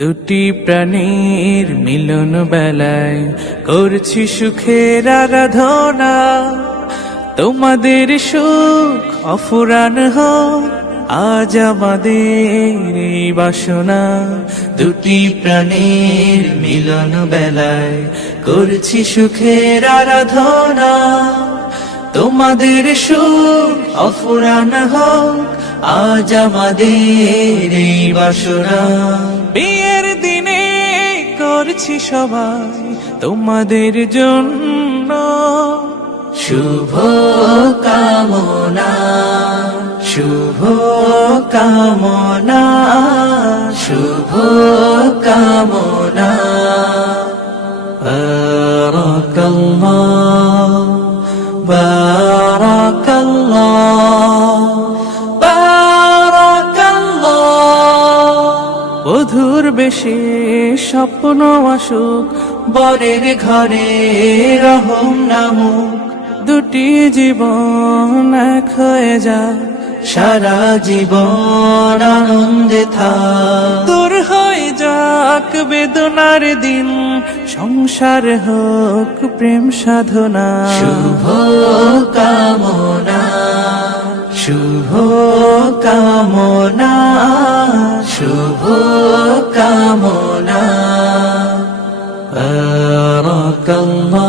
দুটি প্রাণীর মিলন বেলায় করছি সুখের আরাধনা। তোমাদের সুখ অফুরান হোক আজ আমাদের এই বাসনা। দুটি প্রাণীর মিলন বেলায় করছি সুখের আরাধনা। তোমাদের সুখ অফুরান হোক আজ আমাদের এই বাসনা। বিয়ের দিনে করছি সবাই তোমাদের জন্য শুভ কামনা, শুভ কামনা, শুভ কামনা। বারাকাল্লাহ, বারাকাল্লাহ, বারাকাল্লাহ। বধুর বেশে স্বপ্ন আসুক, বরের ঘরে রহম নামুক। দুটি জীবন এক হয়ে যাক, সারা জীবন আনন্দে থাক। দূর হয়ে যাক বেদনার দিন, সংসার হোক প্রেম সাধনা। শুভ কামনা, শুভ কামনা, শুভ কামনা। বারাকাল্লাহ,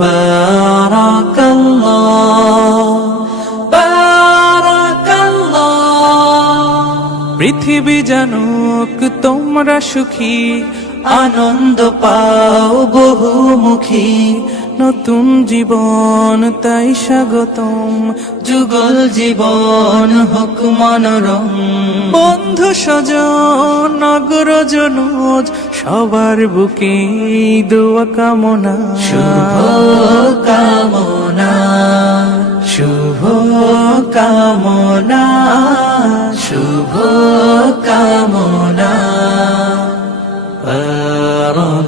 বারাকাল্লাহ, বারাকাল্লাহ। পৃথিবী জানুক তোমরা সুখী, আনন্দ পাও বহুমুখী। নতুন জীবন তাই স্বাগতম, যুগল জীবন হোক মনোরম। বন্ধু স্বজন নগর জনুজ সবার বুকে দোয়া কামনা। শুভ কামনা, শুভ কামনা, শুভ কামনা।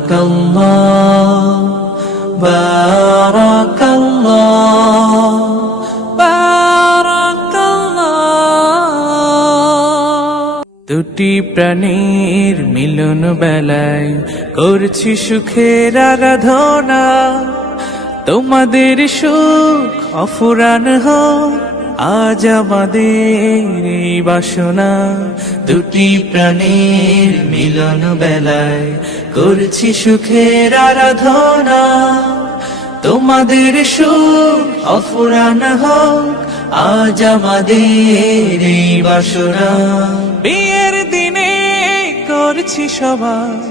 বারাকাল্লাহ, বারাকাল্লাহ, বারাকাল্লাহ। দুটি প্রাণীর মিলন বেলায় করছি সুখের আরাধনা। তোমাদের সুখ অফুরান হোক আজ আমাদের এই বাসনা। দুটি প্রাণীর মিলন বেলায় করছি সুখের আরাধনা। তোমাদের সুখ অফুরান হোক আজ আমাদের এই বাসনা। বিয়ের দিনে করছি সবাই